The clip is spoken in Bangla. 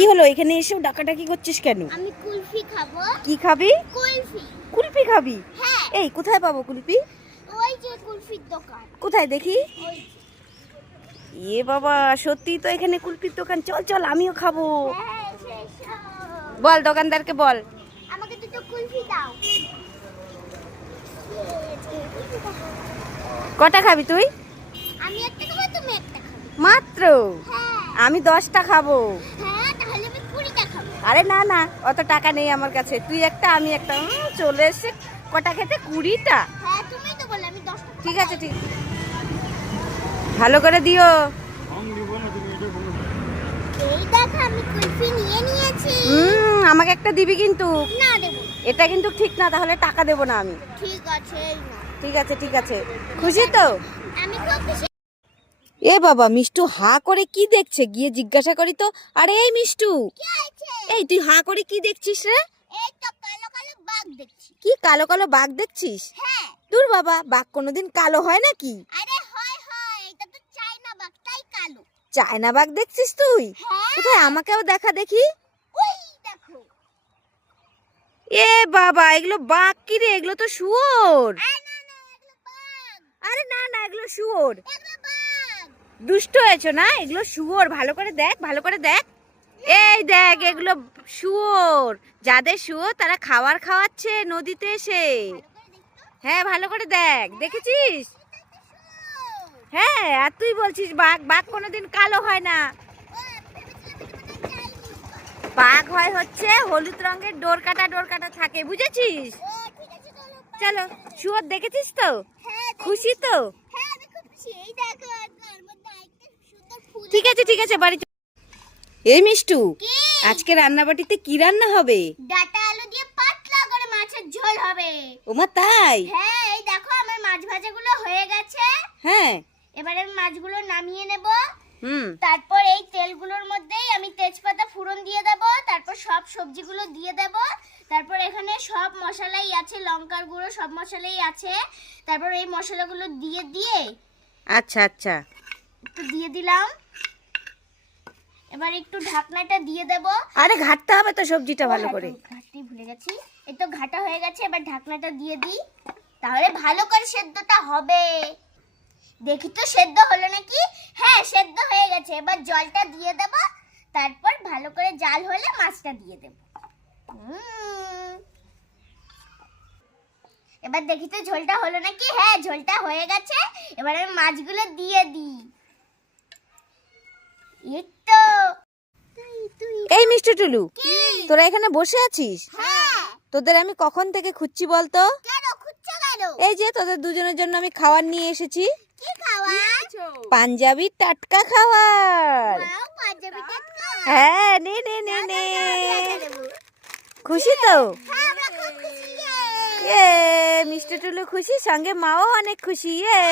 কি হলো? এখানে এসেও ডাকাডাকি করছিস কেন? আমি কুলফি খাব। কি খাবি? কুলফি। কুলফি খাবি? হ্যাঁ। এই কোথায় পাবো কুলফি? ওই যে কুলফির দোকান। কোথায় দেখি? ওই এ বাবা সত্যি তো এখানে কুলফির দোকান। চল চল আমিও খাব। হ্যাঁ। বল দোকানদারকে বল। আমাকে দুটো কুলফি দাও। কটা খাবি তুই? আমি একটা খাব তুমি একটা খাবে। মাত্র? হ্যাঁ। আমি দশটা খাব। হ্যাঁ তাহলে আমি কুড়িটা খাব আরে না না অত টাকা নেই আমার কাছে। তুই একটা আমি একটা। চলে এসে কটা খেতে? কুড়িটা। হ্যাঁ। ঠিক আছে ঠিক। ভালো করে দিও। আমাকে একটা দিবি কিন্তু। এটা কিন্তু ঠিক না তাহলে টাকা দেবো না আমি। ঠিক আছে ঠিক আছে ঠিক আছে। খুশি তো? আমি খুব খুশি। এ বাবা মিষ্টু হা করে কি দেখছে? গিয়ে জিজ্ঞাসা করি তো। আরে এই মিষ্টু। এই তুই হা করে কি দেখছিস রে? কি কালো কালো বাঘ দেখছিস? হ্যাঁ। দূর বাবা বাঘ কোনোদিন কালো হয় নাকি? চায়না বাঘ দেখছিস তুই? হ্যাঁ। কোথায়? আমাকেও দেখা দেখি। এ বাবা এগুলো বাঘ কি রে? এগুলো তো শুয়োর। আরে না না এগুলো শুয়োর। দুষ্ট হয়েছো না? এগুলো শুয়োর। ভালো করে দেখ ভালো করে দেখ। এই দেখ এগুলো শুয়োর। যাদের শুয়োর তারা খাবার খাওয়াচ্ছে নদীতে এসে। হ্যাঁ ভালো করে দেখ। দেখেছিস? হ্যাঁ আর তুই বলছিস বাঘ বাঘ কোনোদিন কালো হয় না। বাঘ হয় হচ্ছে হলুদ রঙের ডোর কাটা ডোর কাটা থাকে বুঝেছিস? চলো শুয়োর দেখেছিস তো? হ্যাঁ খুশি তো হ্যাঁ আমি খুব খুশি এই দেখো আর তার মধ্যে আরেকটা সুন্দর ফুল ঠিক আছে ঠিক আছে বাড়ি এই মিষ্টু কি? আজকে রান্নাবাটিতে কি রান্না হবে? ডাটা আলু দিয়ে পাতলা করে মাছের ঝোল হবে। ওমা তাই? হ্যাঁ এই দেখো আমার মাছ ভাজাগুলো হয়ে গেছে। হ্যাঁ। এবারে আমি মাছগুলো নামিয়ে নেব। হুম। তারপর এই তেলগুলোর মধ্যেই আমি তেজপাতা ফোড়ন দিয়ে দেব। তারপর সব সবজিগুলো দিয়ে দেব। তারপর এখানে সব মশলাই আছে লঙ্কার গুঁড়ো সব মশলাই আছে। তারপর এই মশলাগুলো দিয়ে দিয়ে আচ্ছা আচ্ছা। একটু দিয়ে দিলাম। এবার একটু ঢাকনাটা দিয়ে দেব। আরে ঘাটতে হবে তো সবজিটা ভালো করে। ঘাটটি ভুলে গেছি। এই তো ঘাটা হয়ে গেছে এবার ঢাকনাটা দিয়ে দিই। তাহলে ভালো করে সেদ্ধটা হবে। দেখি তো সেদ্ধ হলো নাকি? হ্যাঁ সেদ্ধ হয়ে গেছে। এবার জলটা দিয়ে দেব। তারপর ভালো করে জাল হলে মাছটা দিয়ে দেব। এবার দেখি তো ঝোলটা হলো নাকি? হ্যাঁ ঝোলটা হয়ে গেছে। এবার আমি মাছগুলো দিয়ে দিই। এই মিষ্টি টুলু তোরা এখানে বসে আছিস? হ্যাঁ। তোদের আমি কখন থেকে খুঁজছি বলতো? এই যে তোদের দুজনের জন্য আমি খাবার নিয়ে এসেছি। কি পাঞ্জাবি টাটকা খাবার। ওয়াও পাঞ্জাবি টাটকা। হ্যাঁ নে নে নে নে। খুশি তো? হ্যাঁ আমরা খুব খুশি এ মিষ্টি টুলু খুশি সঙ্গে মাও অনেক খুশি এ